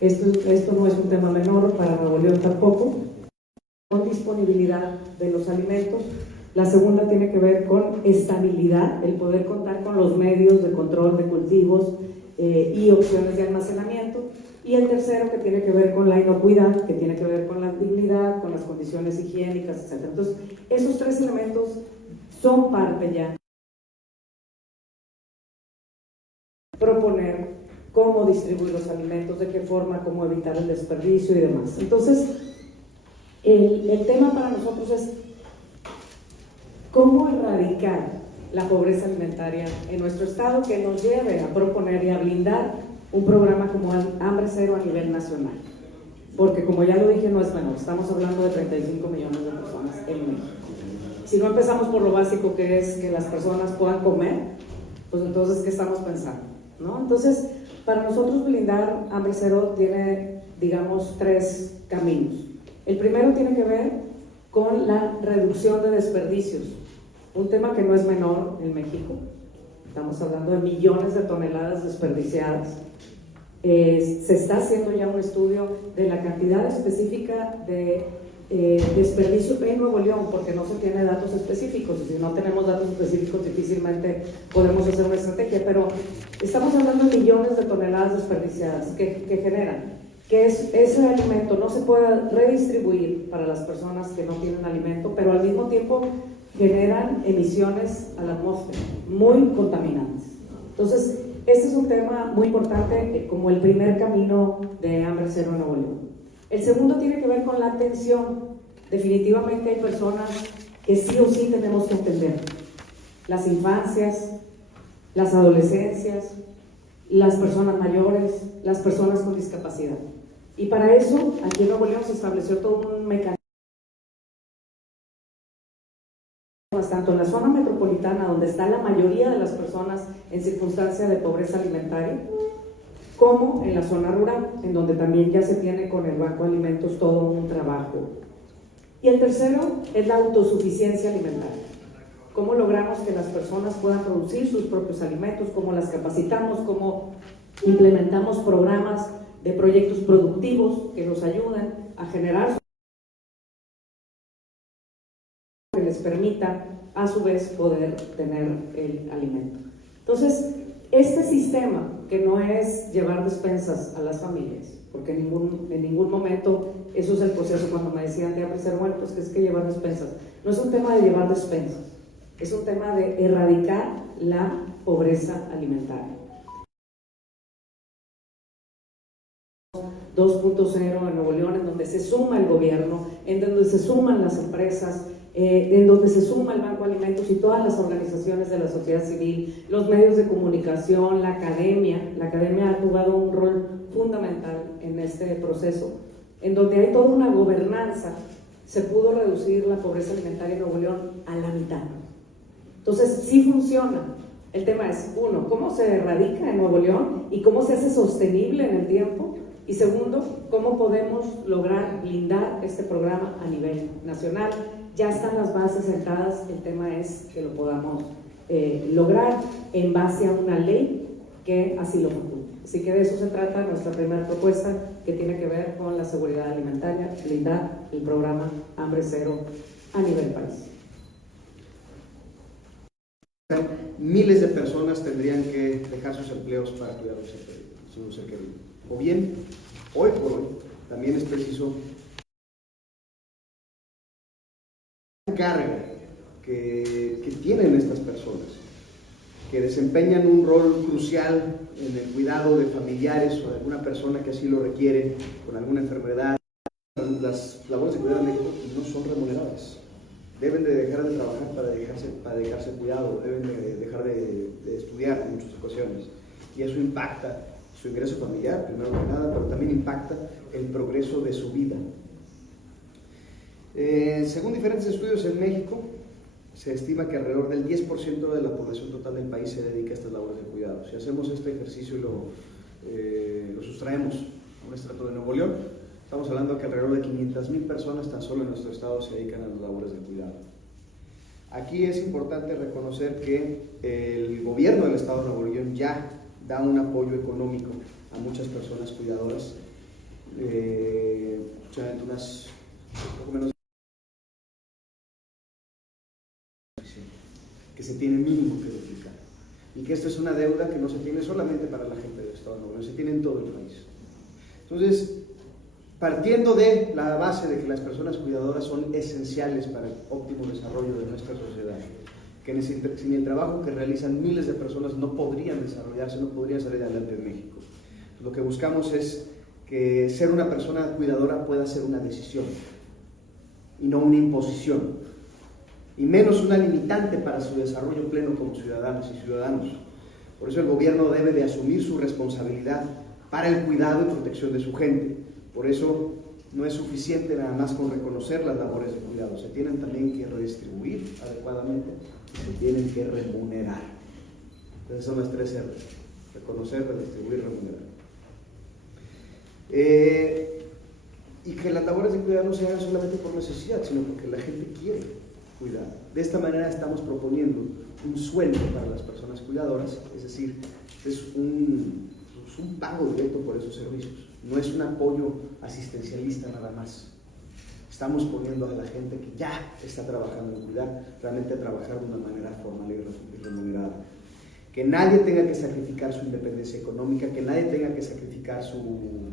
Esto no es un tema menor para Nuevo León tampoco. Con disponibilidad de los alimentos. La segunda tiene que ver con estabilidad, el poder contar con los medios de control de cultivos y opciones de almacenamiento. Y el tercero, que tiene que ver con la inocuidad, que tiene que ver con la dignidad, con las condiciones higiénicas, etc. Entonces, esos tres elementos son parte ya de proponer cómo distribuir los alimentos, de qué forma, cómo evitar el desperdicio y demás. Entonces, el tema para nosotros es cómo erradicar la pobreza alimentaria en nuestro estado, que nos lleve a proponer y a blindar un programa como Hambre Cero a nivel nacional. Porque, como ya lo dije, no es menor, estamos hablando de 35 millones de personas en México. Si no empezamos por lo básico, que es que las personas puedan comer, pues entonces, ¿qué estamos pensando? ¿No? Entonces, para nosotros blindar Hambre Cero tiene, digamos, tres caminos. El primero tiene que ver con la reducción de desperdicios, un tema que no es menor en México. Estamos hablando de millones de toneladas desperdiciadas. Se está haciendo ya un estudio de la cantidad específica de desperdicio en Nuevo León, porque no se tiene datos específicos, y si no tenemos datos específicos difícilmente podemos hacer una estrategia, pero estamos hablando de millones de toneladas desperdiciadas que generan que ese alimento no se pueda redistribuir para las personas que no tienen alimento, pero al mismo tiempo generan emisiones a la atmósfera muy contaminantes. Entonces, este es un tema muy importante como el primer camino de Hambre Cero en Nuevo León. El segundo tiene que ver con la atención. Definitivamente hay personas que sí o sí tenemos que atender. Las infancias, las adolescencias, las personas mayores, las personas con discapacidad. Y para eso, aquí en Nuevo León se estableció todo un mecanismo, tanto en la zona metropolitana, donde está la mayoría de las personas en circunstancia de pobreza alimentaria, como en la zona rural, en donde también ya se tiene con el Banco de Alimentos todo un trabajo. Y el tercero es la autosuficiencia alimentaria. ¿Cómo logramos que las personas puedan producir sus propios alimentos? ¿Cómo las capacitamos? ¿Cómo implementamos programas de proyectos productivos que nos ayuden a generar, que les permita a su vez poder tener el alimento? Entonces, este sistema, que no es llevar despensas a las familias, porque en ningún momento eso es el proceso. Cuando me decían de Hambre Cero, bueno, pues que es que llevar despensas, no es un tema de llevar despensas, es un tema de erradicar la pobreza alimentaria. 2.0 en Nuevo León, en donde se suma el gobierno, en donde se suman las empresas, en donde se suma el Banco de Alimentos y todas las organizaciones de la sociedad civil, los medios de comunicación, la academia. La academia ha jugado un rol fundamental en este proceso, en donde hay toda una gobernanza. Se pudo reducir la pobreza alimentaria en Nuevo León a la mitad. Entonces, sí funciona. El tema es, uno, cómo se erradica en Nuevo León y cómo se hace sostenible en el tiempo. Y segundo, cómo podemos lograr blindar este programa a nivel nacional. Ya están las bases sentadas, el tema es que lo podamos lograr en base a una ley que así lo faculte. Así que de eso se trata nuestra primera propuesta, que tiene que ver con la seguridad alimentaria, blindar el programa Hambre Cero a nivel país. Miles de personas tendrían que dejar sus empleos para cuidar a su ser querido. O bien, hoy por hoy, también es preciso la carga que tienen estas personas, que desempeñan un rol crucial en el cuidado de familiares o de alguna persona que así lo requiere, con alguna enfermedad. Las labores de cuidado en México no son remuneradas. Deben de dejar de trabajar para dejarse cuidado, deben de dejar de estudiar en muchas ocasiones. Y eso impacta su ingreso familiar, primero que nada, pero también impacta el progreso de su vida. Según diferentes estudios en México, se estima que alrededor del 10% de la población total del país se dedica a estas labores de cuidado. Si hacemos este ejercicio y lo sustraemos a un estrato de Nuevo León, estamos hablando de que alrededor de 500,000 personas tan solo en nuestro estado se dedican a las labores de cuidado. Aquí es importante reconocer que el gobierno del estado de Nuevo León ya da un apoyo económico a muchas personas cuidadoras aproximadamente unas poco menos que se tiene mínimo que duplicar. Y que esto es una deuda que no se tiene solamente para la gente del Estado de Nuevo León, se tiene en todo el país. Entonces, partiendo de la base de que las personas cuidadoras son esenciales para el óptimo desarrollo de nuestra sociedad, que sin el trabajo que realizan miles de personas no podrían desarrollarse, no podrían salir adelante en México. Lo que buscamos es que ser una persona cuidadora pueda ser una decisión y no una imposición, y menos una limitante para su desarrollo pleno como ciudadanos y ciudadanos. Por eso el gobierno debe de asumir su responsabilidad para el cuidado y protección de su gente. Por eso no es suficiente nada más con reconocer las labores de cuidado, se tienen también que redistribuir adecuadamente y se tienen que remunerar. Entonces son las 3 R's: reconocer, redistribuir, remunerar. Y que las labores de cuidado no se hagan solamente por necesidad, sino porque la gente quiere cuidar. De esta manera estamos proponiendo un sueldo para las personas cuidadoras, es decir, es un pago directo por esos servicios, no es un apoyo asistencialista nada más. Estamos poniendo a la gente que ya está trabajando en cuidar, realmente a trabajar de una manera formal y remunerada. Que nadie tenga que sacrificar su independencia económica, que nadie tenga que sacrificar su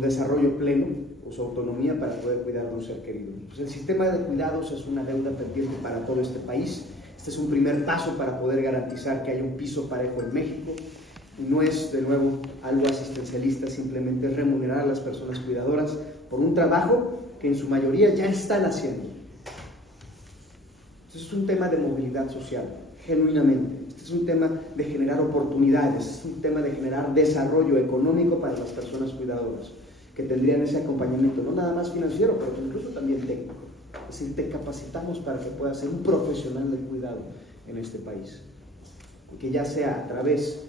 desarrollo pleno o su autonomía para poder cuidar de un ser querido. Pues el sistema de cuidados es una deuda pendiente para todo este país. Este es un primer paso para poder garantizar que haya un piso parejo en México. Y no es, de nuevo, algo asistencialista, simplemente remunerar a las personas cuidadoras por un trabajo que en su mayoría ya están haciendo. Entonces es un tema de movilidad social, genuinamente. Este es un tema de generar oportunidades, es un tema de generar desarrollo económico para las personas cuidadoras, que tendrían ese acompañamiento, no nada más financiero, pero incluso también técnico. Es decir, te capacitamos para que puedas ser un profesional del cuidado en este país. Que ya sea a través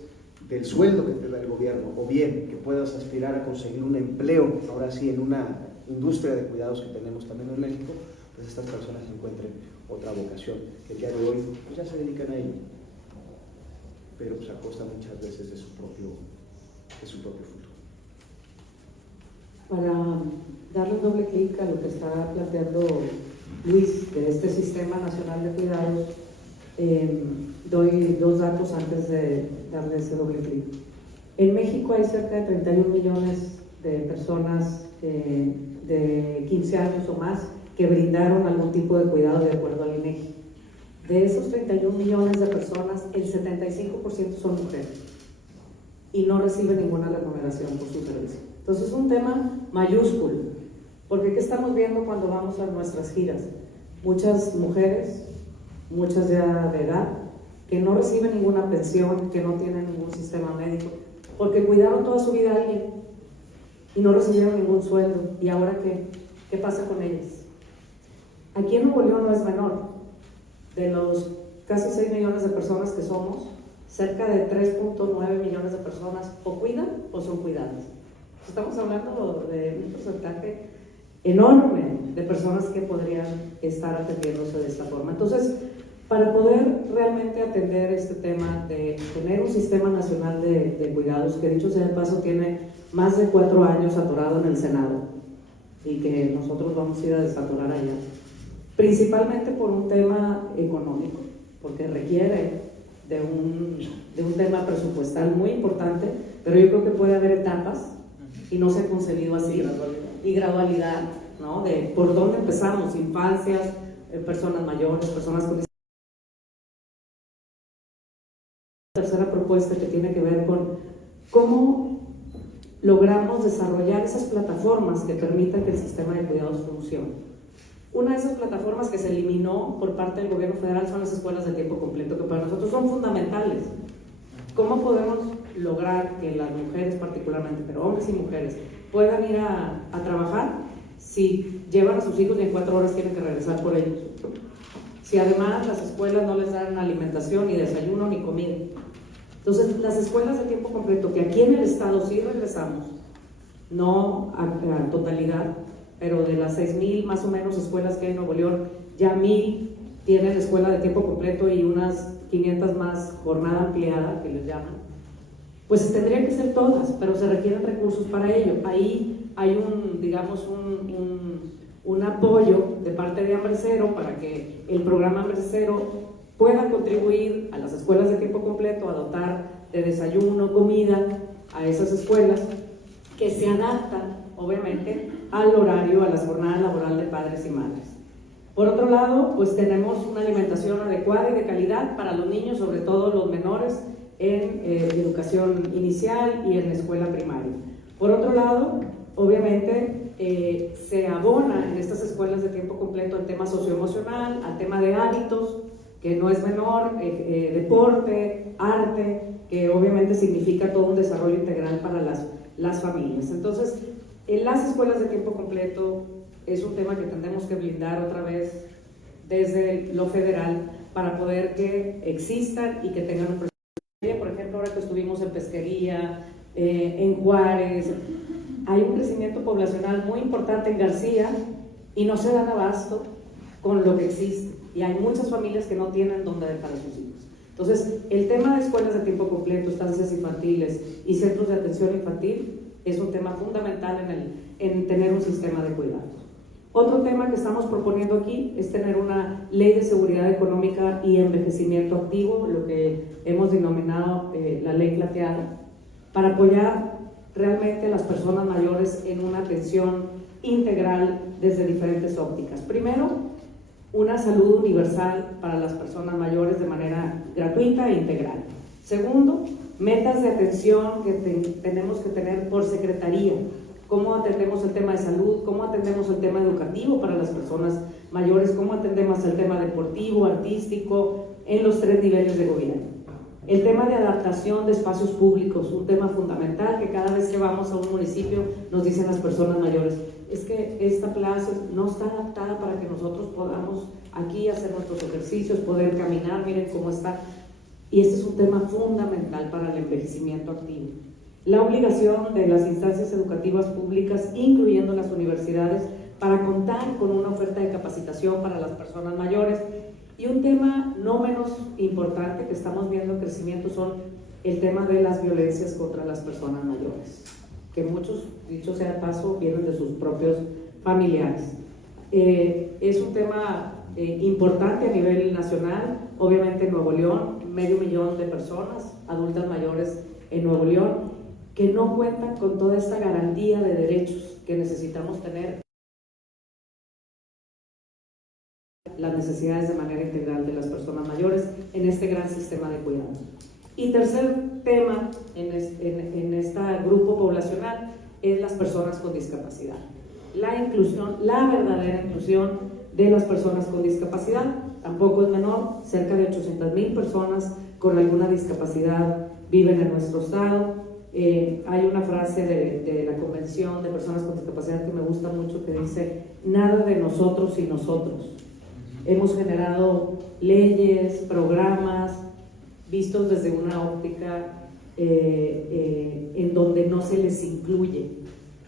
del sueldo que te da el gobierno, o bien que puedas aspirar a conseguir un empleo, ahora sí, en una industria de cuidados que tenemos también en México, pues estas personas encuentren otra vocación, que el día de hoy pues ya se dedican a ello, pero pues a costa muchas veces de su propio futuro. Para darle un doble clic a lo que está planteando Luis de este Sistema Nacional de Cuidados, doy 2 datos antes de darle ese doble clic. En México hay cerca de 31 millones de personas de 15 años o más que brindaron algún tipo de cuidado de acuerdo al INEGI. De esos 31 millones de personas, el 75% son mujeres y no reciben ninguna remuneración por su servicio. Entonces es un tema mayúsculo, porque ¿qué estamos viendo cuando vamos a nuestras giras? Muchas mujeres, muchas ya de edad, que no reciben ninguna pensión, que no tienen ningún sistema médico, porque cuidaron toda su vida a alguien y no recibieron ningún sueldo. ¿Y ahora qué? ¿Qué pasa con ellas? Aquí en Nuevo León no es menor. De los casi 6 millones de personas que somos, cerca de 3.9 millones de personas o cuidan o son cuidadas. Estamos hablando de un porcentaje enorme de personas que podrían estar atendiéndose de esta forma. Entonces, para poder realmente atender este tema de tener un sistema nacional de cuidados, que dicho sea de paso tiene más de 4 años atorado en el Senado y que nosotros vamos a ir a desatorar allá, principalmente por un tema económico, porque requiere de un tema presupuestal muy importante, pero yo creo que puede haber etapas y no se ha concebido así, y gradualidad, ¿no? De por dónde empezamos: infancias, personas mayores, personas con tercera propuesta que tiene que ver con cómo logramos desarrollar esas plataformas que permitan que el sistema de cuidados funcione. Una de esas plataformas que se eliminó por parte del gobierno federal son las escuelas de tiempo completo, que para nosotros son fundamentales. ¿Cómo podemos lograr que las mujeres particularmente, pero hombres y mujeres, puedan ir a trabajar si llevan a sus hijos y en 4 horas tienen que regresar por ellos? Si además las escuelas no les dan alimentación, ni desayuno, ni comida. Entonces, las escuelas de tiempo completo, que aquí en el estado sí regresamos, no a totalidad, pero de las 6,000 más o menos escuelas que hay en Nuevo León, ya 1,000 tienen escuela de tiempo completo y unas 500 más jornada ampliada, que les llaman. Pues tendrían que ser todas, pero se requieren recursos para ello. Ahí hay un apoyo de parte de Hambre Cero para que el programa Hambre Cero pueda contribuir a las escuelas de tiempo completo a dotar de desayuno, comida a esas escuelas que se adaptan, obviamente, al horario, a la jornada laboral de padres y madres. Por otro lado, pues tenemos una alimentación adecuada y de calidad para los niños, sobre todo los menores, en educación inicial y en la escuela primaria. Por otro lado, obviamente, se abona en estas escuelas de tiempo completo al tema socioemocional, al tema de hábitos, que no es menor, deporte, arte, que obviamente significa todo un desarrollo integral para las familias. Entonces, en las escuelas de tiempo completo es un tema que tendremos que blindar otra vez desde lo federal para poder que existan y que tengan un presupuesto. Por ejemplo, ahora que estuvimos en Pesquería, en Juárez, hay un crecimiento poblacional muy importante en García y no se dan abasto con lo que existe. Y hay muchas familias que no tienen dónde dejar a sus hijos. Entonces, el tema de escuelas de tiempo completo, estancias infantiles y centros de atención infantil es un tema fundamental en tener un sistema de cuidados. Otro tema que estamos proponiendo aquí es tener una ley de seguridad económica y envejecimiento activo, lo que hemos denominado la ley plateada, para apoyar realmente a las personas mayores en una atención integral desde diferentes ópticas. Primero, una salud universal para las personas mayores de manera gratuita e integral. Segundo, metas de atención que tenemos que tener por secretaría. Cómo atendemos el tema de salud, cómo atendemos el tema educativo para las personas mayores, cómo atendemos el tema deportivo, artístico, en los 3 niveles de gobierno. El tema de adaptación de espacios públicos, un tema fundamental que cada vez que vamos a un municipio nos dicen las personas mayores, es que esta plaza no está adaptada para que nosotros podamos aquí hacer nuestros ejercicios, poder caminar, miren cómo está. Y este es un tema fundamental para el envejecimiento activo. La obligación de las instancias educativas públicas, incluyendo las universidades, para contar con una oferta de capacitación para las personas mayores. Y un tema no menos importante que estamos viendo en crecimiento son el tema de las violencias contra las personas mayores, que muchos, dicho sea de paso, vienen de sus propios familiares. Es un tema importante a nivel nacional, obviamente en Nuevo León, 500,000 de personas, adultas mayores en Nuevo León, que no cuentan con toda esta garantía de derechos que necesitamos tener, las necesidades de manera integral de las personas mayores en este gran sistema de cuidado. Y tercer tema en este grupo poblacional es las personas con discapacidad. La inclusión, la verdadera inclusión de las personas con discapacidad, tampoco es menor, cerca de 800,000 personas con alguna discapacidad viven en nuestro estado. Hay una frase de la Convención de Personas con Discapacidad que me gusta mucho que dice, nada de nosotros sin nosotros. Hemos generado leyes, programas, vistos desde una óptica en donde no se les incluye,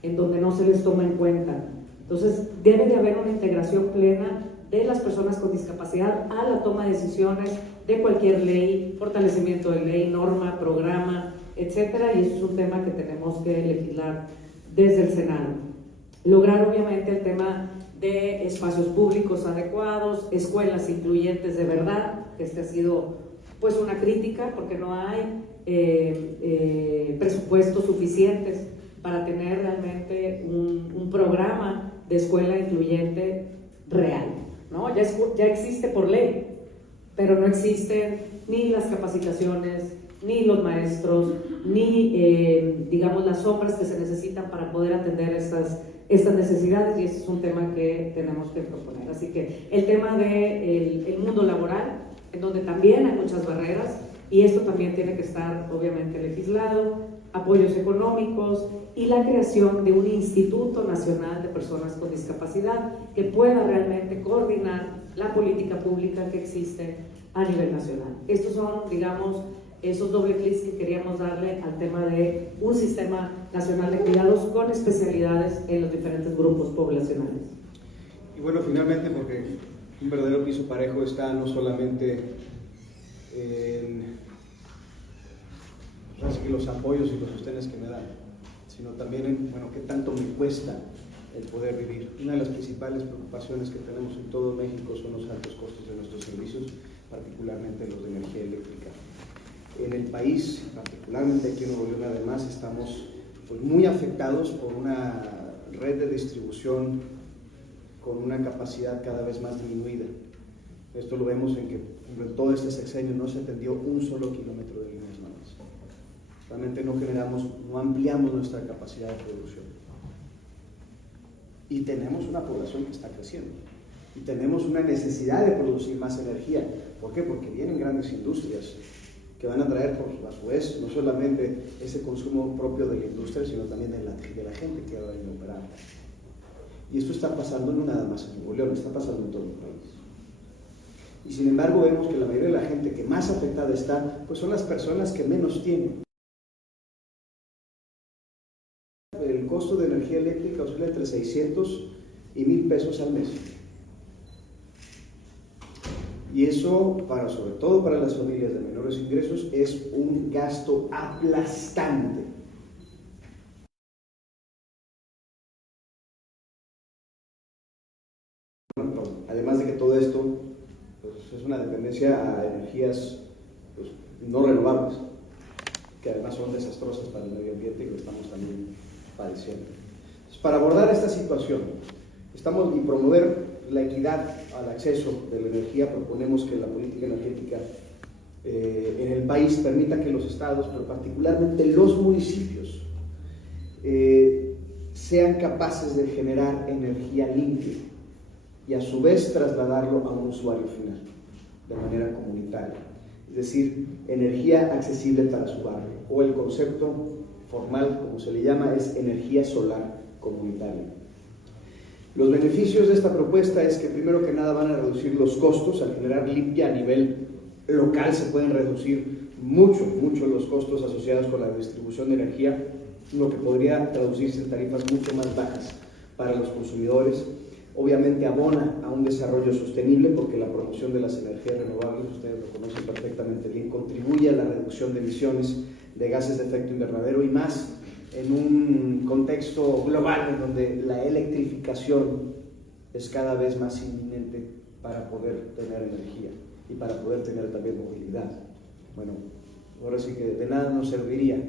en donde no se les toma en cuenta. Entonces, debe de haber una integración plena de las personas con discapacidad a la toma de decisiones de cualquier ley, fortalecimiento de ley, norma, programa, etcétera, y eso es un tema que tenemos que legislar desde el Senado. Lograr, obviamente, el tema de espacios públicos adecuados, escuelas incluyentes de verdad, que este ha sido pues una crítica porque no hay presupuestos suficientes para tener realmente un programa de escuela incluyente real, ¿no? Ya existe por ley, pero no existen ni las capacitaciones, ni los maestros, ni digamos las obras que se necesitan para poder atender estas necesidades, y ese es un tema que tenemos que proponer. Así que el tema del mundo laboral, en donde también hay muchas barreras, y esto también tiene que estar obviamente legislado, apoyos económicos y la creación de un Instituto Nacional de Personas con Discapacidad que pueda realmente coordinar la política pública que existe a nivel nacional. Estos son, digamos, esos doble clics que queríamos darle al tema de un sistema nacional de cuidados con especialidades en los diferentes grupos poblacionales. Y bueno, finalmente, porque un verdadero piso parejo está no solamente en así que los apoyos y los sostenes que me dan, sino también en, bueno, qué tanto me cuesta el poder vivir. Una de las principales preocupaciones que tenemos en todo México son los altos costos de nuestros servicios, particularmente los de energía eléctrica. En el país, particularmente aquí en Nuevo León, además, estamos pues, muy afectados por una red de distribución con una capacidad cada vez más disminuida. Esto lo vemos en que en todo este sexenio no se atendió un solo kilómetro de líneas nuevas. Realmente no ampliamos nuestra capacidad de producción. Y tenemos una población que está creciendo. Y tenemos una necesidad de producir más energía. ¿Por qué? Porque vienen grandes industrias que van a traer, a su vez, no solamente ese consumo propio de la industria, sino también de la gente que va a operar. Y esto está pasando no nada más en Nuevo León, está pasando en todo el país. Y sin embargo vemos que la mayoría de la gente que más afectada está, pues son las personas que menos tienen. El costo de energía eléctrica oscila entre 600 y 1,000 pesos al mes. Y eso, sobre todo para las familias de menores ingresos, es un gasto aplastante. Además de que todo esto pues, es una dependencia a energías pues, no renovables, que además son desastrosas para el medio ambiente y lo estamos también padeciendo. Entonces, para abordar esta situación y promover la equidad al acceso de la energía, proponemos que la política energética en el país permita que los estados, pero particularmente los municipios, sean capaces de generar energía limpia y a su vez trasladarlo a un usuario final, de manera comunitaria. Es decir, energía accesible para su barrio, o el concepto formal, como se le llama, es energía solar comunitaria. Los beneficios de esta propuesta es que primero que nada van a reducir los costos. Al generar limpia a nivel local se pueden reducir mucho los costos asociados con la distribución de energía, lo que podría traducirse en tarifas mucho más bajas para los consumidores. Obviamente abona a un desarrollo sostenible porque la promoción de las energías renovables, ustedes lo conocen perfectamente bien, contribuye a la reducción de emisiones de gases de efecto invernadero y más en un contexto global en donde la electrificación es cada vez más inminente para poder tener energía y para poder tener también movilidad. Bueno, ahora sí que de nada nos serviría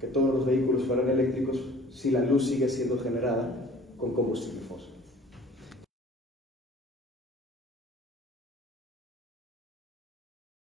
que todos los vehículos fueran eléctricos si la luz sigue siendo generada con combustible fósil.